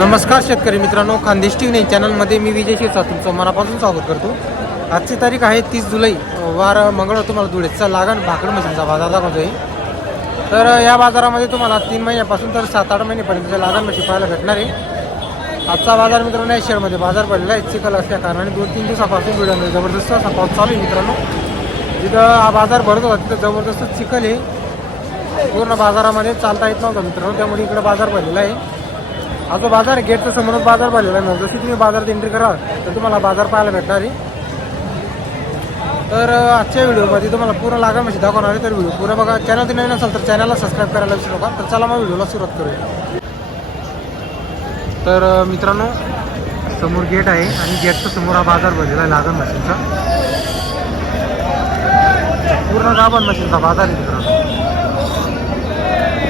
नमस्कार शेतकरी मित्रांनो खानदेश टी व्ही चॅनलमध्ये मी विजय शिरसा तुमचं मनापासून स्वागत करतो. आजची तारीख आहे तीस जुलै वार मंगळवार तुम्हाला धुळेचा लागण भाकड मशीनचा बाजार दाखवतोय. तर या बाजारामध्ये तुम्हाला तीन महिन्यापासून तर सात आठ महिन्यापर्यंतच्या लागण मशी पाहायला भेटणार आहे. आजचा बाजार मित्रांनो या शेअरमध्ये बाजार पडलेला आहे. चिखल असल्या कारणाने दोन तीन दिवसापासून व्हिडिओमध्ये जबरदस्त असा पाऊस चालू आहे मित्रांनो. जिथं हा बाजार भरत होता तिथं जबरदस्त चिखल आहे पूर्ण बाजारामध्ये चालता येत नव्हता मित्रांनो. त्यामुळे इकडं बाजार भरलेला आहे. हा जो बाजार आहे. गेटच्या समोरच बाजार भरलेला आहे. मग जशी तुम्ही बाजारात एंट्री कराल तर तुम्हाला बाजार पाहायला भेटणार आहे. तर आजच्या व्हिडिओमध्ये तुम्हाला पूर्ण लागा म्हणजे दाखवणार आहे. तर व्हिडिओ पूर्ण बघा. चॅनल ते नवीन असाल तर चॅनलला सबस्क्राईब करायला विसरू नका. तर चला मग व्हिडिओला सुरुवात करूया. तर मित्रांनो समोर गेट आहे आणि गेटच्या समोर हा बाजार भरलेला आहे. लागण मशीनचा पूर्ण गाभण मशीनचा बाजार आहे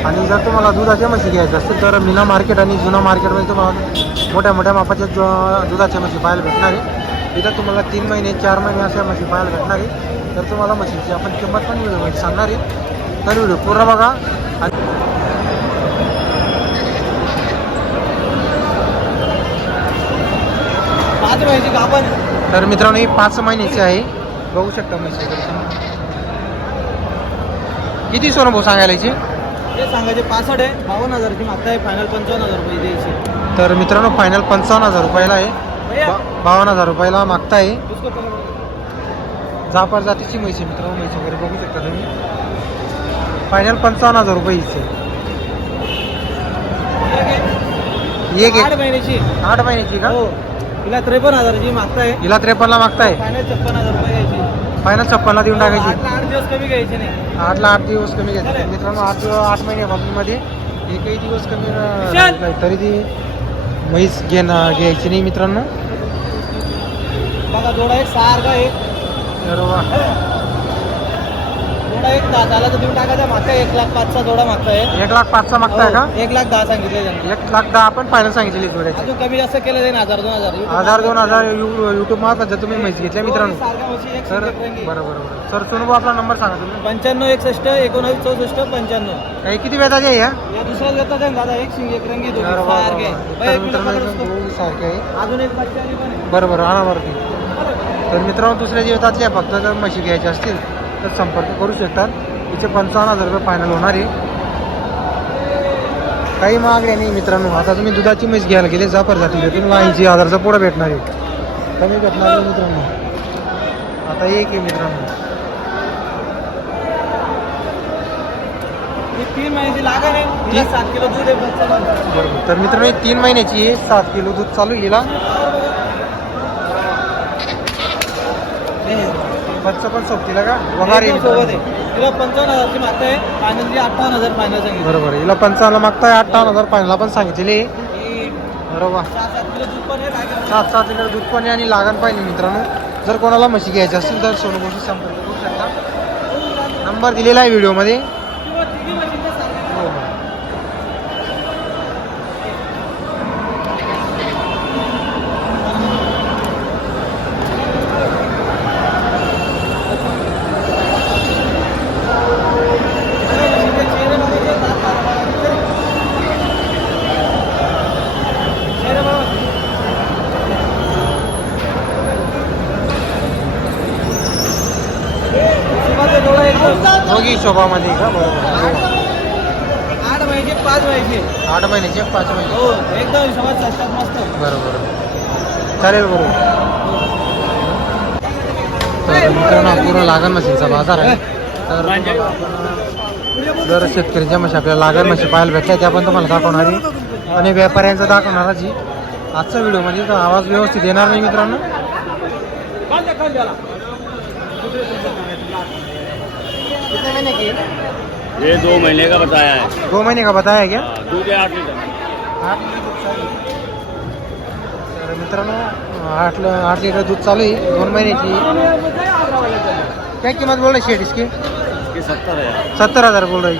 आणि जर तुम्हाला दुधाच्या म्हशी घ्यायच्या असतील तर मीना मार्केट आणि जुना मार्केटमध्ये तुम्हाला मोठ्या मोठ्या मापाच्या जो- दुधाच्या म्हशी पाहायला भेटणार आहे. तिथं तुम्हाला तीन महिने चार महिने अशा म्हशी पाहायला भेटणार आहे तर तुम्हाला म्हशीची आपण किंमत पण व्हिडिओमध्ये सांगणार आहे. तर व्हिडिओ पूर्ण बघा. आणि पाच महिन्याची आपण तर मित्रांनो ही पाच महिन्याची आहे. बघू शकता म्हशी. किती सोनं भाऊ सांगायला याची ते सांगायचे पासष्ट आहे बावन्न हजारची मागताय फायनल पंचावन्न हजार रुपये द्यायची तर मित्रांनो फायनल पंचावन्न हजार रुपयाला आहे. बा- बावन्न हजार रुपयाला मागताय. उसको पकड़. जापर जातीची म्हैस आहे मित्रांनो म्हैस वगैरे बघू शकता तुम्ही. फायनल पंचावन्न हजार रुपये हिचे एक आठ एक. महिन्याची. आठ महिन्याची का? हो. तिला त्रेपन्न हजारची मागताय. हिला त्रेपन्नला मागताय. फायनल छप्पन्न हजार रुपये घ्यायची. फायनल छप्पनला देऊन टाकायची. आठ दिवस कमी घ्यायचे नाही. आठला आठ दिवस कमी घ्यायचे. मित्रांनो आठ दिवस आठमध्ये एकही दिवस कमी! नाही, तरी ती म्हैस घेणं घ्यायची नाही मित्रांनो. बघा जोडा एक अर्धा एक. तर झाला तर देऊन टाकायचा मागताय एक लाख पाचचा जोडा मागताय एक लाख पाचचा मागताय का? हो, एक लाख दहा सांगितले त्यांनी. एक लाख दहा आपण फायनल सांगितलेली जोड्याची. अजून कमी जास्त केलं जाईल हजार दोन हजार. हजार दोन हजार युट्यूब जर तुम्ही म्हैस घेतल्या मित्रांनो. सारख्या म्हशी एक तर शिल्लक राहिली. बरं बरं बरं. सर सोनू आपला नंबर सांगा तुम्ही. पंच्याण्णव एकसष्ट एकोणावीस चौसष्ट पंच्याण्णव. काही किती वेळाचे आहे या? या दुसऱ्या घेतात दादा? एक शिंग एक रंगी सारखे मित्रांनो आहे. अजून एक बच्चा आणि पण आहे. बरं बरं. आणा वरती. तर मित्रांनो दुसऱ्या जीवतातल्या फक्त जर म्हशी घ्यायच्या असतील. तर संपर्क करू शकतात. तिचे पंचावन्न हजार रुपये फायनल होणार आहे. काही मागण्या नाही मित्रांनो. आता तुम्ही दुधाची म्हैस घ्यायला गेले जापर जातील तुम्हाला ऐंशी हजारचा पुढं भेटणार आहे. कमी भेटणार नाही मित्रांनो. आता एक आहे मित्रांनो. तीन महिन्याची तिला तीन? सात किलो दूध आहे. बरोबर. तर मित्रांनो तीन महिन्याची आहे. सात किलो दूध चालू आहे बच्चा पण सोबतीला का? वगार एकदम सोबत. आहे. तिला पंचावन्न हजारची मागताय फायनलची अठ्ठावन्न हजार फायनल सांगितलं. बरोबर हिला पंचावन्न मागताय अठ्ठावन्न हजार फायनल पण सांगितलेली. ही बरोबर. सात सात लिटर दूध पण आहे आणि लागण पाहिजे मित्रांनो. जर कोणाला म्हशी घ्यायची असतील तर सोनूभाऊशी संपर्क करू शकता. नंबर दिलेला आहे व्हिडिओमध्ये किंवा तिन्ही म्हशींचा सारखा. हो हो म्हशींचे चेहरे बघायचे, दात बघायचे. चेहरे बघा. सुरुवातीला डोळा दोघी शोभामध्ये का? बरोबर. आठ महिन्याची पाच महिन्याची आठ महिन्याचे पाच महिने. हो एकदम हिशोबात असतात मस्त. बरोबर. चालेल बरोबर तर मित्रांनो पूर्ण लागण म्हशींचा बाजार आहे. तर तुम्हाला आपण जर शेतकऱ्यांच्या म्हशी आपल्याला लागण म्हशी पाहायला भेटल्या त्या पण तुम्हाला दाखवणार आहे. आणि व्यापाऱ्यांचा दाखवणार आहे आजच्या व्हिडिओमध्ये तर आवाज व्यवस्थित येणार नाही मित्रांनो. कितने महीने की ये दो महीने का बताया है। दो महीने का बताया क्या? हाँ, दूध है आठ लीटर आठ. तर मित्रांनो आठ ल- आठ लिटर दूध चालू आहे. दोन महिन्याची. काय किंमत बोल रही शेट इसकी? सत्तर सत्तर हजार बोल रही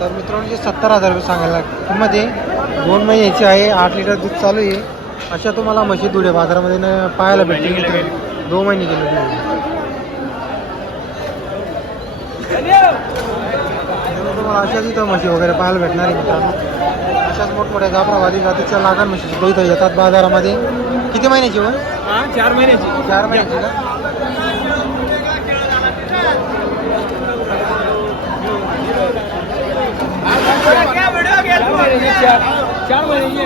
तर मित्रांनो जे सत्तर हजार रुपये सांगायला किंमत आहे दोन महिन्याची आहे आठ लिटर दूध चालू आहे. अशा तुम्हाला म्हशी धुळे बाजारामध्ये न पाहायला भेटतील. दोन महिने गेले. तुम्हाला अशाच इथं म्हशी वगैरे पाहायला भेटणार आहे मित्रांनो. अशाच मोठमोठ्या जाफराबादी जातीच्या लागण म्हशी सुद्धा इथं येतात बाजारामध्ये. किती महिन्याची होय हा चार महिन्याची. चार महिन्याची का? चार महिने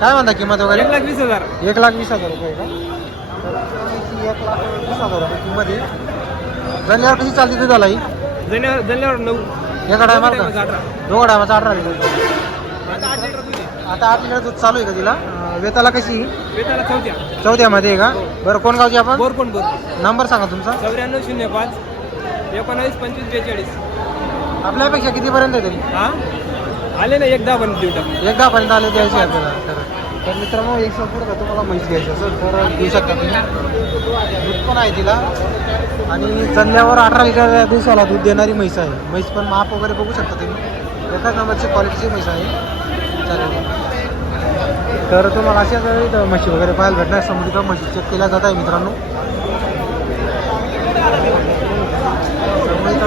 काय म्हणता किंमत वगैरे? एक लाख वीस हजार. एक लाख वीस हजार रुपये का? त्याची एक लाख वीस हजार रुपये किंमत आहे. जल्ल्यावर कशी चालते दुधाला ही धन्यवाद नऊ. एका टायमाला दोघं टायमाचा आठ आहे. आता आठ लिटर दूध चालू आहे का तिला? वेताला कशी? वेताला चौथ्या. चौथ्यामध्ये आहे का? बरं कोण गावची आपण? बोर बोर नंबर सांगा तुमचा. चौऱ्याण्णव शून्य पाच. एकोणावीस पंचवीस बेचाळीस. आपल्यापेक्षा कितीपर्यंत आहे तरी? हा? आले ना एक दहापर्यंत आले द्यायचे आपल्याला. तर मित्रांनो एक सपोर्ट का तुम्हाला म्हैस घ्यायची असेल तर घेऊ शकता तुम्ही दूध पण आहे तिला. आणि जणल्यावर अठरा लिटर दिवसाला दूध देणारी म्हैस आहे. म्हैस पण माप वगैरे बघू शकता तुम्ही. एकाच नंबरची क्वालिटीची म्हैस आहे. चालेल. तर तुम्हाला अशाच म्हशी वगैरे पाहायला भेटणार. समुद्र म्हशी चेक केल्या जात आहे मित्रांनो.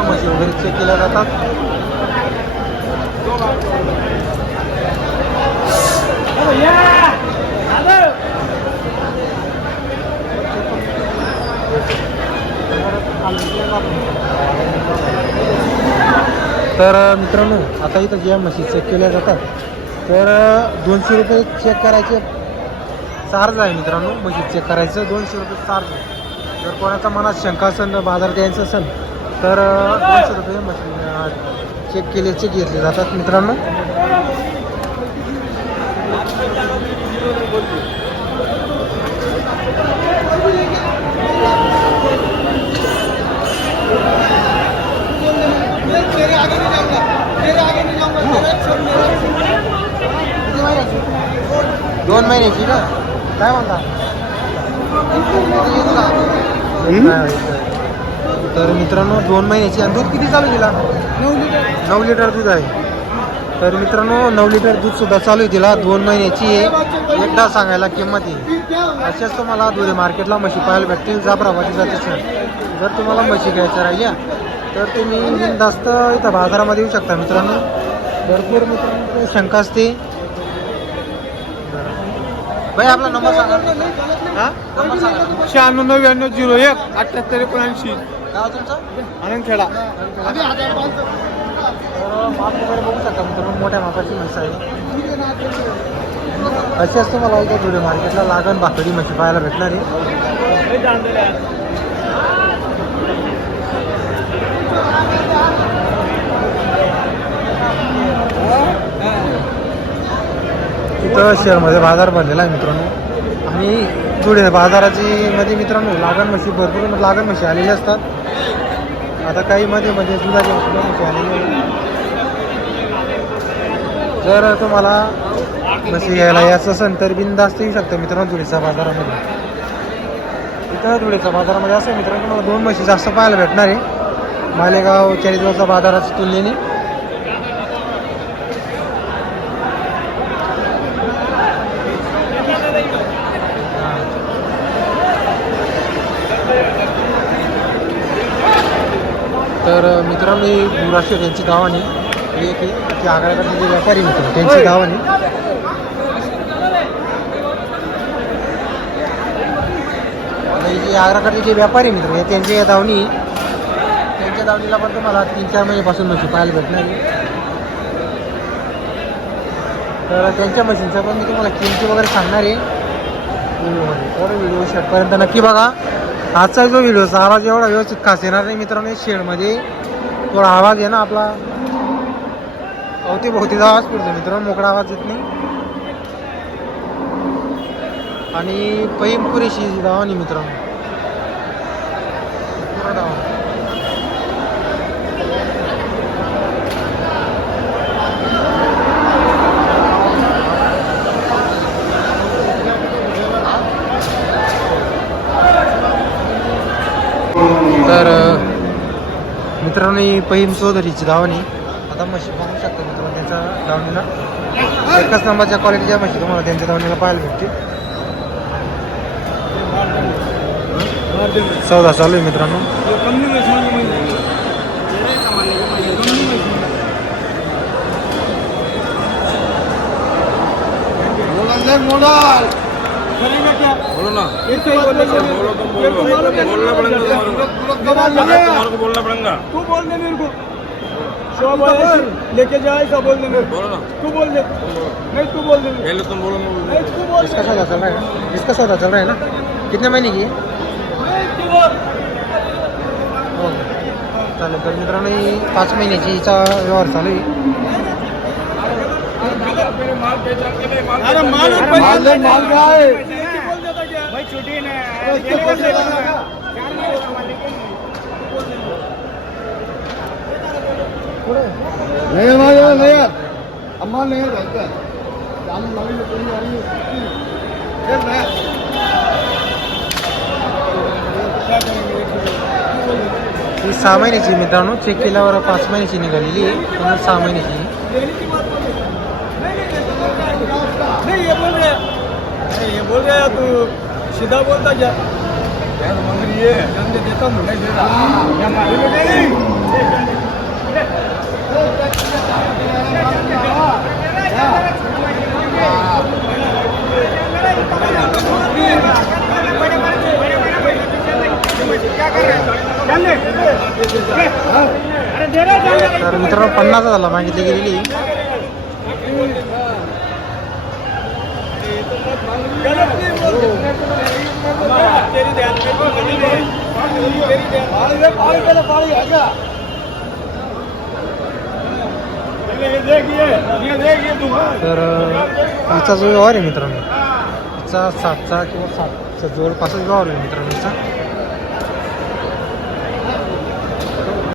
म्हशी वगैरे चेक केल्या जातात. तर मित्रांनो आता इथं ज्या म्हशी चेक केल्या जातात तर दोनशे रुपये चेक करायचे. चार्ज आहे मित्रांनो म्हशी चेक करायचं. दोनशे रुपये चार्ज आहे जर कोणाचा मनात शंका असेल बाजार द्यायचं असेल तर दोनशे रुपये म्हशी चेक केले चेक घेतले जातात मित्रांनो. दोन महिन्याची का काय म्हणता? तर मित्रांनो दोन महिन्याची आणि दूध किती चालू दिला नऊ लिटर. नऊ लिटर दूध आहे. तर मित्रांनो नऊ लिटर दूध सुद्धा चालू आहे. तिला दोन महिन्याची आहे. एकदा सांगायला किंमत आहे. अशाच तुम्हाला धुळे मार्केटला म्हशी पाहायला भेटतील. जाफराबादी जातीच्या जर तुम्हाला म्हशी घ्यायच्या राहिल्या तर तुम्ही जास्त इथं बाजारामध्ये येऊ शकता मित्रांनो. भरपूर मित्रांनो शंका असते. भाई आपला नंबर सांगा. हा? नंबर सांगा. शहाण्णव नव्याण्णव झिरो एक अठ्ठ्याहत्तर एकोणऐंशी. तुमचं? आनंद खेळा तर माप वगैरे बघू शकता मित्रांनो मोठ्या मापाची म्हैस आहे अशी असतो मला इथं जुडे मार्केटला लागण भाकरी म्हशी पाहायला भेटणार आहे. इथं शहरमध्ये बाजार भरलेला आहे मित्रांनो. आणि जुडे बाजाराची मध्ये मित्रांनो लागण म्हशी भरपूर लागण म्हशी आलेली असतात. आता काही मध्ये मध्ये दुधाचे म्हशी जर तुम्हाला म्हशी घ्यायला यायचं असेल तर बिनधास्त येऊ शकतं मित्रांनो धुळीच्या बाजारामध्ये. इथं धुळीच्या बाजारामध्ये असं आहे मित्रांनो तुम्हाला दोन म्हशी जास्त पाहायला भेटणार आहे. मालेगाव चाळीसगावच्या बाजाराच्या तुलनेने. तर मित्रांनो ही बुराशेर यांची गावाने एक की आग्र्याकडचे जे व्यापारी मित्र त्यांची गावाने जे आग्राकडचे जे व्यापारी मित्र आहे त्यांची दावणी त्यांच्या दावणीला पण तुम्हाला तीन चार महिन्यापासून म्हशी पाहायला भेटणार आहे. तर त्यांच्या मशीनचं पण मी तुम्हाला किमती वगैरे सांगणार आहे. व्हिडिओमध्ये तर व्हिडिओ शेवटपर्यंत नक्की बघा. आजचा जो व्हिडिओचा आवाज एवढा व्यवस्थित खास येणार नाही मित्रांनो शेडमध्ये थोडा आवाज आहे ना आपला. अवतीभोवतीचा आवाज पडतो मित्रांनो मोकळा आवाज येत नाही. आणि पैम पुरेशी नाही मित्रांनो. आम्ही पहिम चौधरीची धावणी आता म्हशी पाहू शकता मित्रांनो त्यांच्या धावणीला एकाच नंबरच्या क्वालिटीच्या म्हशी तुम्हाला त्यांच्या धावणीला पाहायला भेटते चौदा चालू आहे मित्रांनो. मोडाल करेंगे क्या बोलो ना एक सही बोलो बोलो तुम बोलो बोलना पड़ेगा तुम्हारे को बोलना पड़ेगा तू बोल दे मेरे को लेके जाए ऐसा बोल दे मेरे बोलो ना तू बोल दे नहीं तू बोल दे पहले तुम बोलो मैं को। बोलूँ नहीं तू बोल इसका सौदा चल रहा है इसका सौदा चल रहा है ना कितने महीने की है तू हो चालेल तर मित्रांनो ही पाच महिन्याची हिचा व्यवहार चालू आहे अरे माल माल ले माल क्या है। बोल देता क्या? भाई छुट्टी नहीं हमारे यहाँ नहीं है अम्मा नहीं है घर आ रही है। मैं ही सहा महिन्याची मित्रांनो. चेक केल्यावर पाच महिन्याची निघालेली आहे. सहा महिन्याची आहे. देने की बात बोल रहे हैं। नहीं ये बोल रहे हैं। अरे ये बोल रहे हैं तू सीधा बोलता क्या यार मंग रही है दे देता हूँ नहीं दे रहा तर मित्रांनो पन्नास हजारला मागितली गेलेली आहे. तेरी ध्यान तेरी ध्यान पानी पहले पानी है क्या ये देखिए ये देखिए तुम्हारा तर हिचा जो व्यवहार आहे मित्रांनो हिचा सातचा किंवा सातचा जवळपासच व्यवहार आहे मित्रांनो